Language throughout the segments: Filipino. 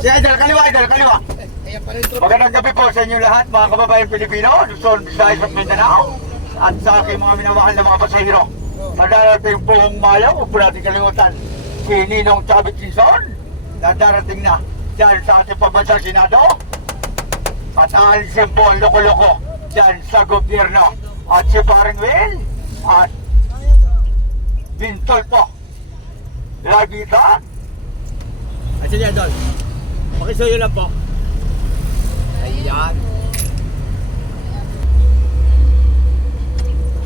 Si Idol, kaliwa, Idol, kaliwa. Magandang gabi po sa inyo lahat, mga kababayan Pilipino, Luzon, Visayas at Mindanao, at sa aking mga minamahal na mga pasahero. Sa darating pong mayaw, huwag po natin kalimutan si Ninong Chavit Quezon na darating na dyan sa ating pambansang Senado at aalisin po ang loko-loko dyan sa gobyerno at si Paring Will at Bintol po. Lagi ka, At sige, Idol. Pakisuyo lang po. Ayan.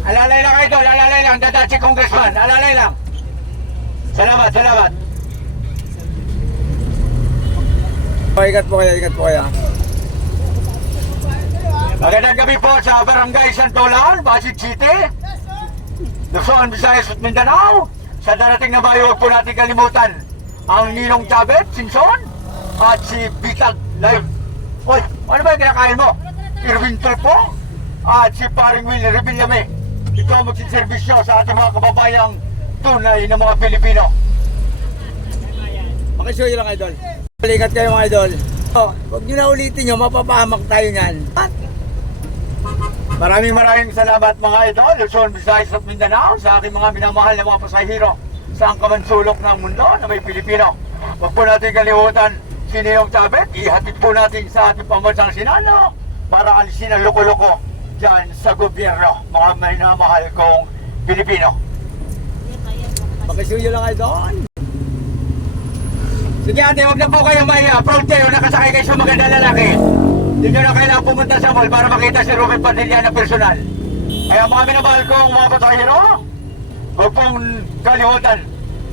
Alalay lang kayo doon, alalay lang, dadat si Congressman, alalay lang. Salamat, salamat. Ingat po kayo, ingat po kayo. Magandang gabi po sa Barangay Santolan, Pasig City. Luzon, Visayas at Mindanao. Sa darating na bayo, huwag po natin kalimutan ang Ninong Chavez, Sinson, at si Bitag Live. Hoy, ano ba yung kinakain mo? Irwin Tulpo, at si Paring Will Revillame. Ito ang magsiservisyo sa ating mga kababayang tunay na mga Pilipino. Pakisuyo lang, Idol. Ingat kayo, mga Idol. Oh, huwag nyo na ulitin nyo, mapapahamak tayo niyan. Maraming maraming salamat mga idol, Luzon, Visayas at Mindanao sa aking mga minamahal na mga pasahero sa angkaman sulok ng mundo na may Pilipino. Huwag po natin kalimutan si Neong Chavez, ihatid po natin sa ating pambansang Senado para alisin ang loko-loko dyan sa gobyerno, mga minamahal kong Pilipino. Pakisuyo lang, Idol. Sige ate, huwag na po kayo may uh, proud kayo, nakasakay kayo sa maganda lalaki. Hindi na kailangan pumunta sa mall para makita si Ruben Padilla na personal. Kaya mga minamahal kong mga pasahero, huwag pong kalimutan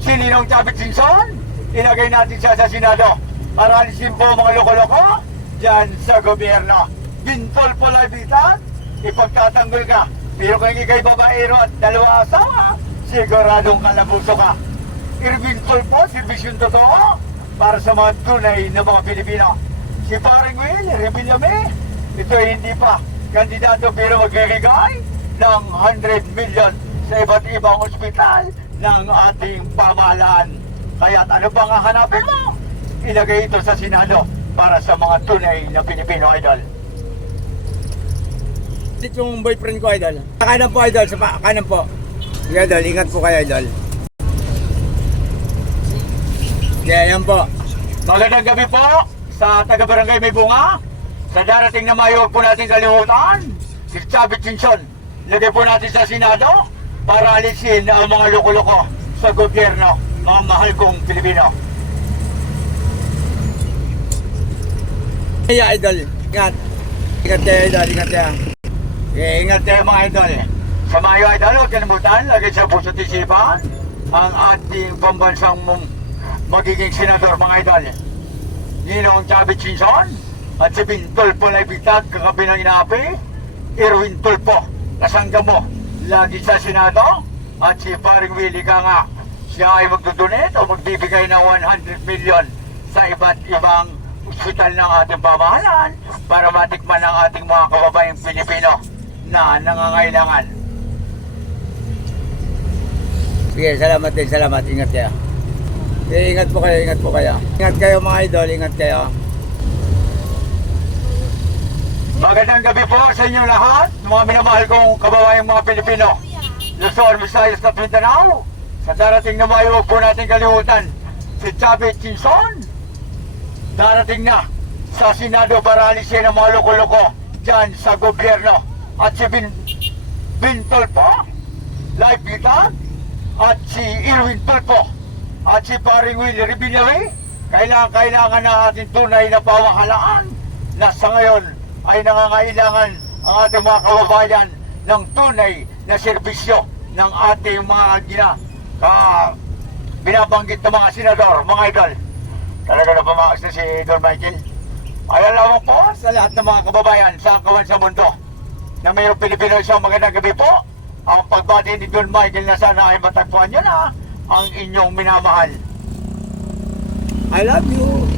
si Ninong Chavez Sinson, ilagay natin siya sa Senado para alisin po mga loko-loko dyan sa gobyerno. Bintol po labitan, ipagtatanggol ka. Pero kung ikay babaero at dalawa asawa, siguradong kalabuso ka. Irving Tulpo, servisyon totoo para sa mga tunay na mga Pilipino. Si Paring Will, Revillame, ito ay hindi pa kandidato pero magkakigay ng 100 million sa iba't ibang ospital ng ating pamahalaan. Kaya ano bang hahanapin mo? Ilagay ito sa Senado para sa mga tunay na Pilipino idol. Ito yung boyfriend ko, Idol. Sa kanan po, Idol. Sa kanan po. Sige, Idol. Ingat po kayo, Idol. Kaya yan po. Magandang gabi po sa taga-barangay May Bunga. Sa darating na mayo, po natin kalimutan si Chavit Chinson. Lagay po natin sa Senado para alisin ang mga loko-loko sa gobyerno, mga mahal kong Pilipino. Kaya, Idol. Ingat. Ingat kayo, Idol. Ingat kayo. Eh, ingat kayo mga idol. Sa Mayo Idol, huwag kalimutan, lagay sa puso't isipan ang ating pambansang magiging senador mga idol. Ninong Chavez Chinson at si Bintol Polay Bitag, kagabi ng inapi, Irwin Tulpo, kasangga mo, lagi sa Senado, at si Paring Willie ka nga, siya ay magdodonate o magbibigay ng 100 million sa iba't ibang ospital ng ating pamahalaan para matikman ang ating mga kababayang Pilipino na nangangailangan. Sige, salamat din. Salamat. Ingat kayo. Sige, ingat po kayo. Ingat po kayo. Ingat kayo, mga Idol. Ingat kayo. Magandang gabi po sa inyong lahat, mga minamahal kong kababayang mga Pilipino. Luzon, Visayas at Mindanao. Sa darating na Mayo, huwag po natin kalimutan si Chavez Quinson. Darating na sa Senado para alisin ang mga loko-loko dyan sa gobyerno. At si Bin, Bintol po, Live Bitag, at si Irwin Tulpo, at si Paring Willie Ribillame. Kailangan, kailangan na ating tunay na pamahalaan na sa ngayon ay nangangailangan ang ating mga kababayan ng tunay na serbisyo ng ating mga gina, ka, binabanggit ng mga senador, mga idol. Talaga na pamakas na si Don Michael. Ay alam po sa lahat ng mga kababayan sa kawan sa mundo na mayroong Pilipino isang magandang gabi po. Ang pagbati ni Don Michael na sana ay matagpuan niyo na ang inyong minamahal. I love you.